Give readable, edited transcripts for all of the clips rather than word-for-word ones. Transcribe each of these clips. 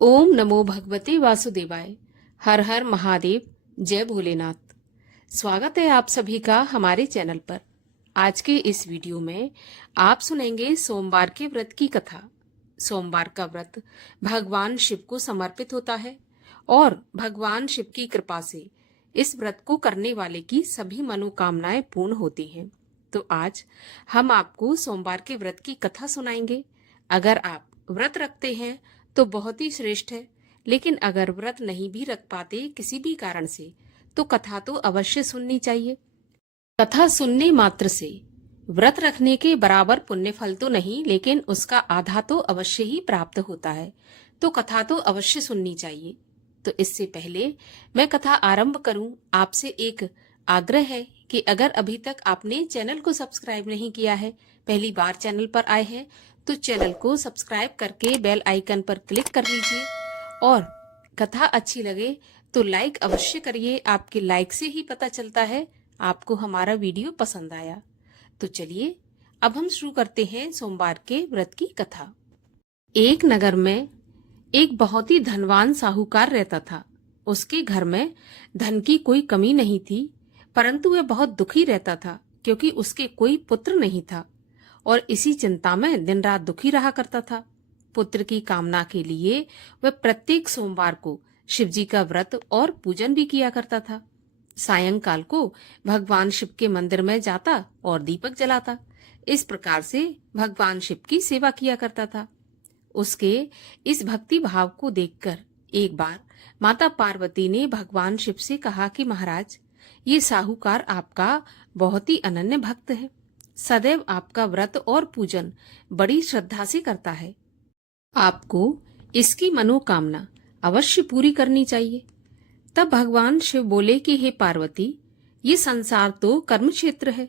ओम नमो भगवते वासुदेवाय। हर हर महादेव। जय भोलेनाथ। स्वागत है आप सभी का हमारे चैनल पर। आज के इस वीडियो में आप सुनेंगे सोमवार के व्रत की कथा। सोमवार का व्रत भगवान शिव को समर्पित होता है और भगवान शिव की कृपा से इस व्रत को करने वाले की सभी मनोकामनाएं पूर्ण होती हैं। तो आज हम आपको सोमवार के व्रत की कथा सुनाएंगे। अगर आप व्रत रखते हैं तो बहुत ही श्रेष्ठ है, लेकिन अगर व्रत नहीं भी रख पाते किसी भी कारण से तो कथा तो अवश्य सुननी चाहिए। कथा सुनने मात्र से व्रत रखने के बराबर पुण्य फल तो नहीं, लेकिन उसका आधा तो अवश्य ही प्राप्त होता है। तो कथा तो अवश्य सुननी चाहिए। तो इससे पहले मैं कथा आरंभ करूं, आपसे एक आग्रह है कि अगर अभी तक आपने चैनल को सब्सक्राइब नहीं किया है, पहली बार चैनल पर आए हैं, तो चैनल को सब्सक्राइब करके बेल आइकन पर क्लिक कर लीजिए और कथा अच्छी लगे तो लाइक अवश्य करिए। आपके लाइक से ही पता चलता है आपको हमारा वीडियो पसंद आया। तो चलिए अब हम शुरू करते हैं सोमवार के व्रत की कथा। एक नगर में एक बहुत ही धनवान साहूकार रहता था। उसके घर में धन की कोई कमी नहीं थी, परंतु वह बहुत दुखी रहता था क्योंकि उसके कोई पुत्र नहीं था और इसी चिंता में दिन रात दुखी रहा करता था। पुत्र की कामना के लिए वह प्रत्येक सोमवार को शिवजी का व्रत और पूजन भी किया करता था। सायंकाल को भगवान शिव के मंदिर में जाता और दीपक जलाता। इस प्रकार से भगवान शिव की सेवा किया करता था। उसके इस भक्ति भाव को देखकर एक बार माता पार्वती ने भगवान शिव से कहा कि महाराज, ये साहूकार आपका बहुत ही अनन्य भक्त है, सदैव आपका व्रत और पूजन बड़ी श्रद्धा से करता है। आपको इसकी मनोकामना अवश्य पूरी करनी चाहिए। तब भगवान शिव बोले कि हे पार्वती, ये संसार तो कर्म क्षेत्र है।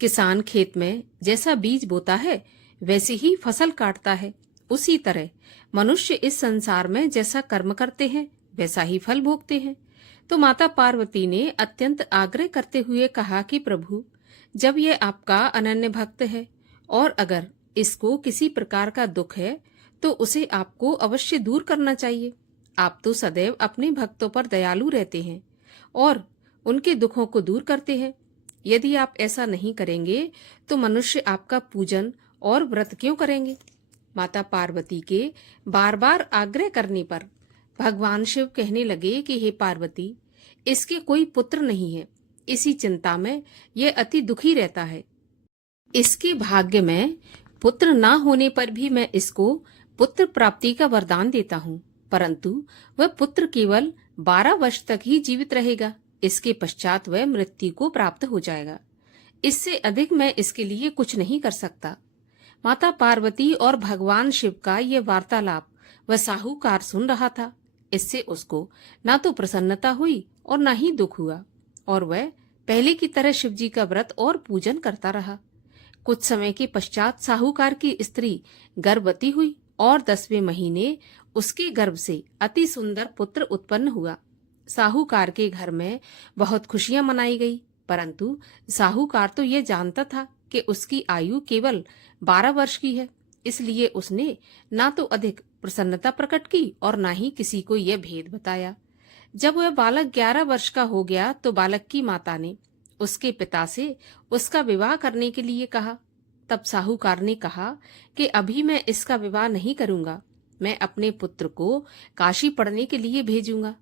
किसान खेत में जैसा बीज बोता है वैसे ही फसल काटता है, उसी तरह मनुष्य इस संसार में जैसा कर्म करते हैं वैसा ही फल भोगते हैं। तो माता पार्वती ने अत्यंत आग्रह करते हुए कहा कि प्रभु, जब ये आपका अनन्य भक्त है और अगर इसको किसी प्रकार का दुख है तो उसे आपको अवश्य दूर करना चाहिए। आप तो सदैव अपने भक्तों पर दयालु रहते हैं और उनके दुखों को दूर करते हैं। यदि आप ऐसा नहीं करेंगे तो मनुष्य आपका पूजन और व्रत क्यों करेंगे। माता पार्वती के बार बार आग्रह करने पर भगवान शिव कहने लगे कि हे पार्वती, इसके कोई पुत्र नहीं है, इसी चिंता में यह अति दुखी रहता है। इसके भाग्य में पुत्र ना होने पर भी मैं इसको पुत्र प्राप्ति का वरदान देता हूँ, परंतु वह पुत्र केवल 12 वर्ष तक ही जीवित रहेगा। इसके पश्चात वह मृत्यु को प्राप्त हो जाएगा। इससे अधिक मैं इसके लिए कुछ नहीं कर सकता। माता पार्वती और भगवान शिव का ये वार्तालाप वह साहूकार सुन रहा था। इससे उसको ना तो प्रसन्नता हुई और ना ही दुख हुआ और वह पहले की तरह शिवजी का व्रत और पूजन करता रहा। कुछ समय के पश्चात साहूकार की स्त्री गर्भवती हुई और 10वें महीने उसके गर्भ से अति सुंदर पुत्र उत्पन्न हुआ। साहूकार के घर में बहुत खुशियां मनाई गई, परंतु साहूकार तो ये जानता था कि उसकी आयु केवल 12 वर्ष की है, इसलिए उसने ना तो अधिक प्रसन्नता प्रकट की और ना ही किसी को यह भेद बताया। जब वह बालक 11 वर्ष का हो गया तो बालक की माता ने उसके पिता से उसका विवाह करने के लिए कहा। तब साहूकार ने कहा कि अभी मैं इसका विवाह नहीं करूंगा, मैं अपने पुत्र को काशी पढ़ने के लिए भेजूंगा।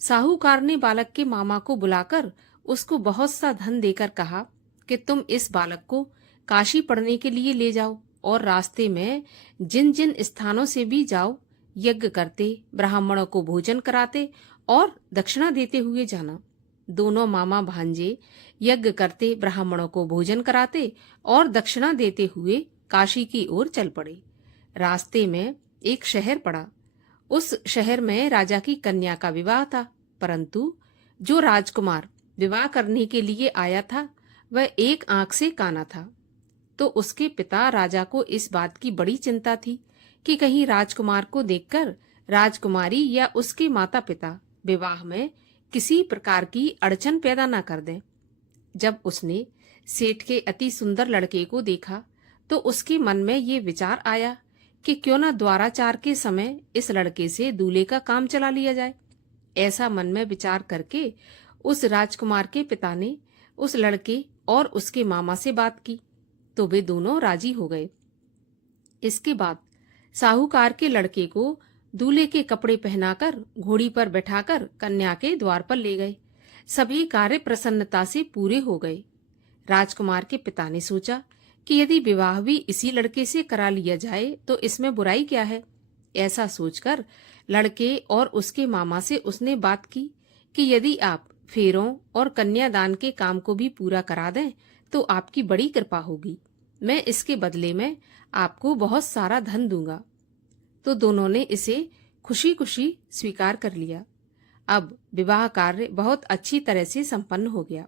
साहूकार ने बालक के मामा को बुलाकर उसको बहुत सा धन देकर कहा कि तुम इस बालक को काशी पढ़ने के लिए ले जाओ और रास्ते में जिन जिन स्थानों से भी जाओ, यज्ञ करते, ब्राह्मणों को भोजन कराते और दक्षिणा देते हुए जाना। दोनों मामा भांजे यज्ञ करते, ब्राह्मणों को भोजन कराते और दक्षिणा देते हुए काशी की ओर चल पड़े। रास्ते में एक शहर पड़ा। उस शहर में राजा की कन्या का विवाह था, परंतु जो राजकुमार विवाह करने के लिए आया था वह एक आंख से काना था। तो उसके पिता राजा को इस बात की बड़ी चिंता थी कि कहीं राजकुमार को देखकर राजकुमारी या उसके माता पिता विवाह में किसी प्रकार की अड़चन पैदा न कर दें। जब उसने सेठ के अति सुंदर लड़के को देखा तो उसके मन में ये विचार आया कि क्यों न द्वाराचार के समय इस लड़के से दूल्हे का काम चला लिया जाए। ऐसा मन में विचार करके उस राजकुमार के पिता ने उस लड़के और उसके मामा से बात की, तो वे दोनों राजी हो गए। इसके बाद साहूकार के लड़के को दूल्हे के कपड़े पहनाकर घोड़ी पर बैठाकर कन्या के द्वार पर ले गए। सभी कार्य प्रसन्नता से पूरे हो गए। राजकुमार के पिता ने सोचा कि यदि विवाह भी इसी लड़के से करा लिया जाए तो इसमें बुराई क्या है। ऐसा सोचकर लड़के और उसके मामा से उसने बात की कि यदि आप फेरों और कन्यादान के काम को भी पूरा करा दें तो आपकी बड़ी कृपा होगी। मैं इसके बदले में आपको बहुत सारा धन दूंगा। तो दोनों ने इसे खुशी खुशी स्वीकार कर लिया। अब विवाह कार्य बहुत अच्छी तरह से संपन्न हो गया।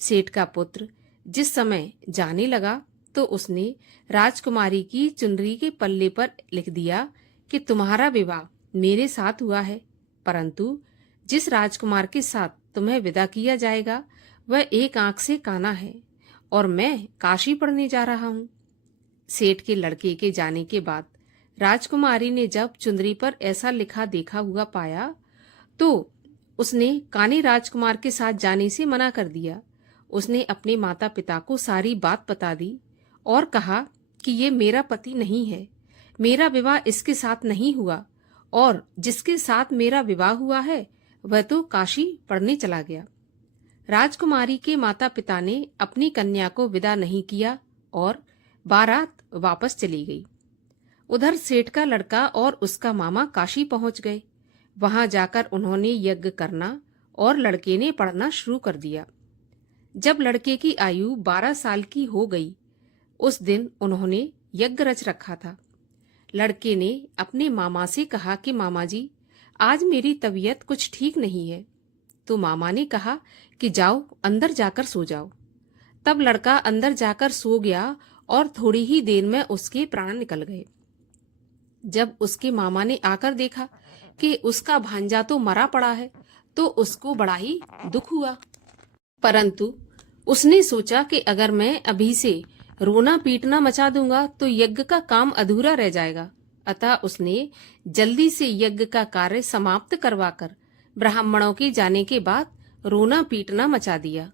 सेठ का पुत्र जिस समय जाने लगा तो उसने राजकुमारी की चुनरी के पल्ले पर लिख दिया कि तुम्हारा विवाह मेरे साथ हुआ है, परंतु जिस राजकुमार के साथ तुम्हें विदा किया जाएगा वह एक आंख से काना है और मैं काशी पढ़ने जा रहा हूँ। सेठ के लड़के के जाने के बाद राजकुमारी ने जब चुनरी पर ऐसा लिखा देखा हुआ पाया तो उसने काने राजकुमार के साथ जाने से मना कर दिया। उसने अपने माता पिता को सारी बात बता दी और कहा कि ये मेरा पति नहीं है, मेरा विवाह इसके साथ नहीं हुआ और जिसके साथ मेरा विवाह हुआ है वह तो काशी पढ़ने चला गया। राजकुमारी के माता पिता ने अपनी कन्या को विदा नहीं किया और बारात वापस चली गई। उधर सेठ का लड़का और उसका मामा काशी पहुंच गए। वहां जाकर उन्होंने यज्ञ करना और लड़के ने पढ़ना शुरू कर दिया। जब लड़के की आयु 12 साल की हो गई उस दिन उन्होंने यज्ञ रच रखा था। लड़के ने अपने मामा से कहा कि मामा जी, आज मेरी तबीयत कुछ ठीक नहीं है। तो मामा ने कहा कि जाओ अंदर जाकर सो जाओ। तब लड़का अंदर जाकर सो गया और थोड़ी ही देर में उसके प्राण निकल गए। जब उसके मामा ने आकर देखा कि उसका भांजा तो मरा पड़ा है तो उसको बड़ा ही दुख हुआ, परंतु उसने सोचा कि अगर मैं अभी से रोना पीटना मचा दूंगा तो यज्ञ का काम अधूरा रह जाएगा। अतः उसने जल्दी से यज्ञ का कार्य समाप्त करवाकर ब्राह्मणों के जाने के बाद रोना पीटना मचा दिया।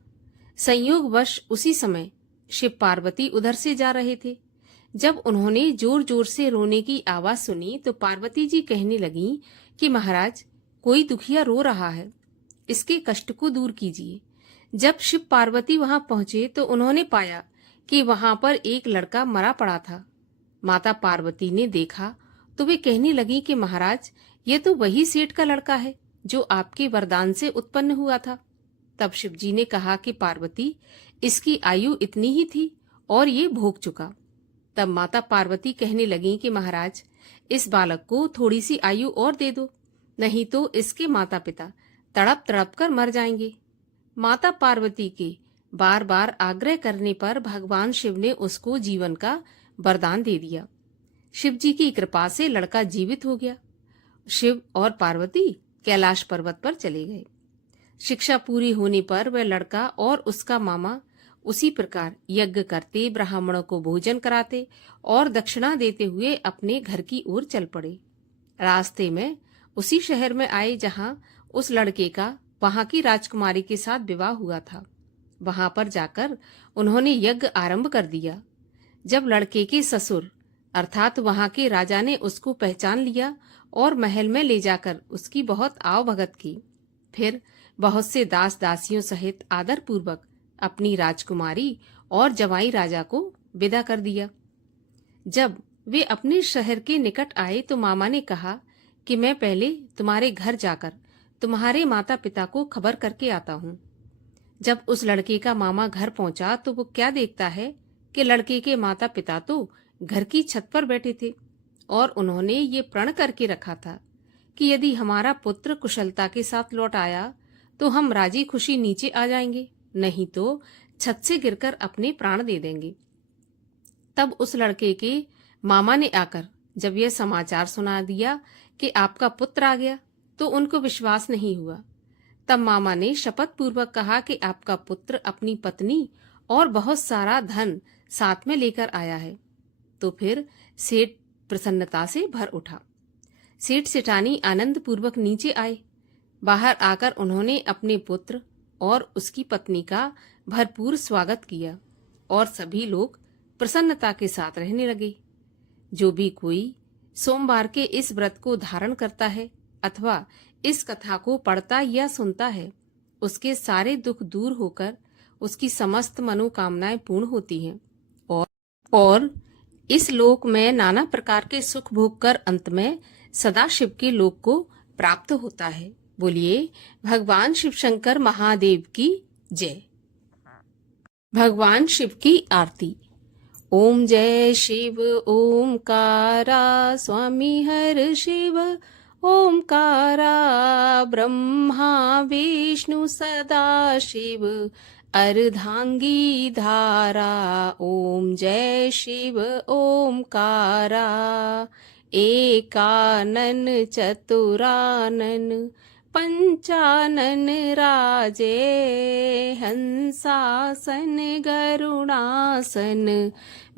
संयोगवश उसी समय शिव पार्वती उधर से जा रहे थे। जब उन्होंने जोर जोर से रोने की आवाज सुनी तो पार्वती जी कहने लगी कि महाराज, कोई दुखिया रो रहा है, इसके कष्ट को दूर कीजिए। जब शिव पार्वती वहां पहुंचे तो उन्होंने पाया कि वहां पर एक लड़का मरा पड़ा था। माता पार्वती ने देखा तो वे कहने लगी कि महाराज, ये तो वही सेठ का लड़का है जो आपके वरदान से उत्पन्न हुआ था। तब शिव जी ने कहा कि पार्वती, इसकी आयु इतनी ही थी और ये भोग चुका। तब माता पार्वती कहने लगी कि महाराज, इस बालक को थोड़ी सी आयु और दे दो, नहीं तो इसके माता पिता तड़प तड़प कर मर जाएंगे। माता पार्वती के बार बार आग्रह करने पर भगवान शिव ने उसको जीवन का वरदान दे दिया। शिव जी की कृपा से लड़का जीवित हो गया। शिव और पार्वती कैलाश पर्वत पर चले गए। शिक्षा पूरी होने पर वह लड़का और उसका मामा उसी प्रकार यज्ञ करते, ब्राह्मणों को भोजन कराते और दक्षिणा देते हुए अपने घर की ओर चल पड़े। रास्ते में उसी शहर में आए जहां उस लड़के का वहां की राजकुमारी के साथ विवाह हुआ था। वहां पर जाकर उन्होंने यज्ञ आरंभ कर दिया। जब लड़के के ससुर अर्थात वहां के राजा ने उसको पहचान लिया और महल में ले जाकर उसकी बहुत आवभगत की, फिर बहुत से दास दासियों सहित आदर पूर्वक अपनी राजकुमारी और जवाई राजा को विदा कर दिया। जब वे अपने शहर के निकट आए तो मामा ने कहा कि मैं पहले तुम्हारे घर जाकर तुम्हारे माता पिता को खबर करके आता हूँ। जब उस लड़के का मामा घर पहुंचा तो वो क्या देखता है कि लड़के के माता पिता तो घर की छत पर बैठे थे और उन्होंने ये प्रण करके रखा था कि यदि हमारा पुत्र कुशलता के साथ लौट आया तो हम राजी खुशी नीचे आ जाएंगे, नहीं तो छत से गिरकर अपने प्राण दे देंगे। तब उस लड़के के मामा ने आकर जब यह समाचार सुना दिया कि आपका पुत्र आ गया तो उनको विश्वास नहीं हुआ। तब मामा ने शपथ पूर्वक कहा कि आपका पुत्र अपनी पत्नी और बहुत सारा धन साथ में लेकर आया है। तो फिर सेठ प्रसन्नता से भर उठा। सेठ सेठानी आनंद पूर्वक नीचे आए। बाहर आकर उन्होंने अपने पुत्र और उसकी पत्नी का भरपूर स्वागत किया और सभी लोग प्रसन्नता के साथ रहने लगे। जो भी कोई सोमवार के इस व्रत को धारण करता है अथवा इस कथा को पढ़ता या सुनता है, उसके सारे दुख दूर होकर उसकी समस्त मनोकामनाएं पूर्ण होती हैं और इस लोक में नाना प्रकार के सुख भोग कर अंत में सदाशिव के लोक को प्राप्त होता है। बोलिए भगवान शिव शंकर महादेव की जय। भगवान शिव की आरती। ओम जय शिव ओमकारा स्वामी हर शिव ओमकारा ब्रह्मा विष्णु सदा शिव अर्धांगी धारा। ओम जय शिव ओमकारा एकानन चतुरानन पंचानन राजे हंसासन गरुणासन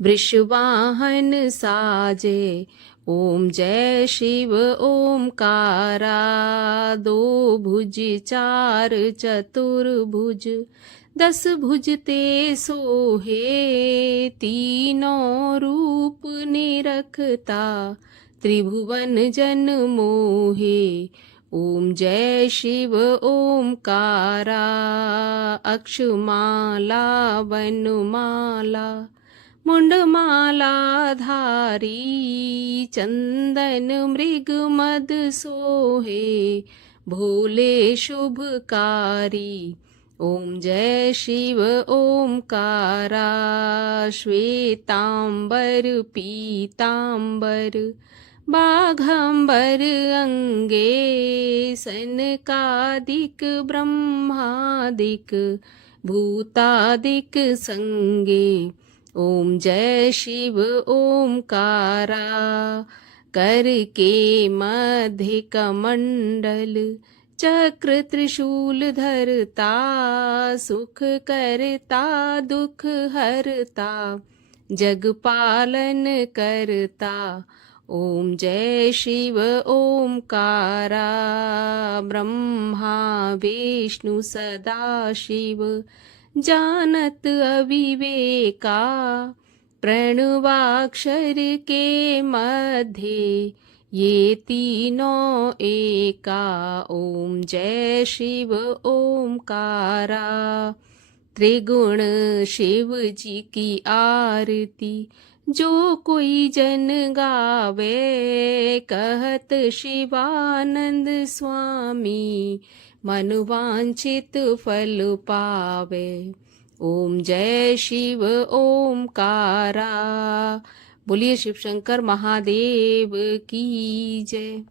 वृषवाहन साजे। ओम जय शिव ओमकारा दो भुज चार चतुर्भुज 10 भुज ते सोहे तीनों रूप निरखता त्रिभुवन जन मोहे। ओम जय शिव ओमकारा अक्षमाला वनमाला मुंडमाला धारी चंदन मृग मद सोहे भोले शुभकारी। ओम जय शिव ओमकारा श्वेतांबर पीतांबर बाघंबर अंगे सनकादिक ब्रह्मादिक भूतादिक संगे। ओम जय शिव ओमकारा कर के मध्य कमंडल चक्र त्रिशूल धरता सुख करता दुख हरता जग पालन करता। ओम जय शिव ओमकारा ब्रह्मा विष्णु सदा शिव जानत अविवेका प्रणवाक्षर के मध्य ये तीनों एका। ओम जय शिव ओमकारा त्रिगुण शिव जी की आरती जो कोई जन गावे कहत शिवानंद स्वामी मन वांछित फल पावे। ओम जय शिव ओमकारा। बोलिए शिव शंकर महादेव की जय।